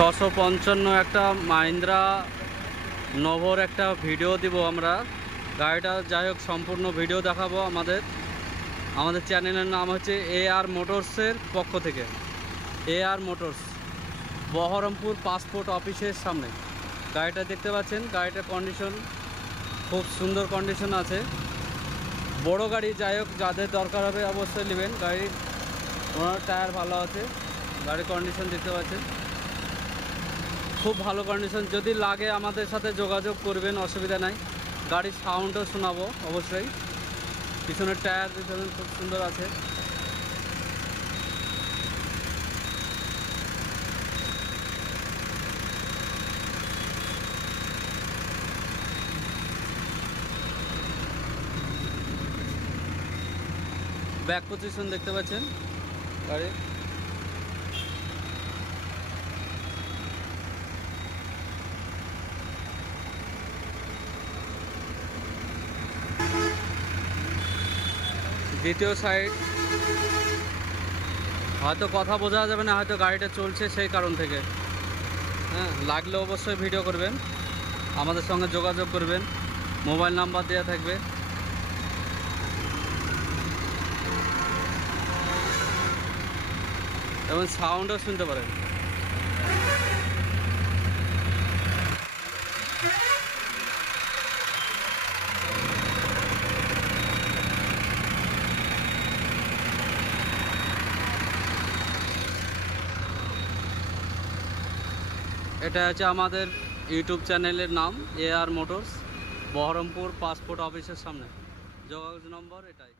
655 একটা মাহিন্দ্রা নভোর একটা ভিডিও দিব আমরা। গাড়িটা যাই হোক সম্পূর্ণ ভিডিও দেখাবো। আমাদের চ্যানেলের নাম হচ্ছে AR মোটরসের পক্ষ থেকে। AR মোটরস, বহরমপুর পাসপোর্ট অফিসের সামনে গাড়িটা দেখতে পাচ্ছেন। গাড়িটার কন্ডিশন খুব সুন্দর কন্ডিশন আছে। বড় গাড়ি যাই হোক যাদের দরকার হবে অবশ্যই নেবেন। গাড়ির ওনার টায়ার ভালো আছে। গাড়ির কন্ডিশন দেখতে পাচ্ছেন খুব ভালো কন্ডিশন। যদি লাগে আমাদের সাথে যোগাযোগ করবেন, অসুবিধা নাই। গাড়ির সাউন্ডও শোনাবো অবশ্যই। পিছনের টায়ার দেখবেন খুব সুন্দর আছে। ব্যাক পজিশন দেখতে পাচ্ছেন গাড়ির। দ্বিতীয় সাইড হয়তো কথা বোঝা যাবে না, হয়তো গাড়িটা চলছে সেই কারণ থেকে। হ্যাঁ, লাগলে অবশ্যই ভিডিও করবেন, আমাদের সঙ্গে যোগাযোগ করবেন। মোবাইল নাম্বার দেওয়া থাকবে। এবং সাউন্ডও শুনতে পারেন। এটা হচ্ছে আমাদের ইউটিউব চ্যানেলের নাম AR মোটরস, বহরমপুর পাসপোর্ট অফিসের সামনে। যোগাযোগ নম্বর এটাই।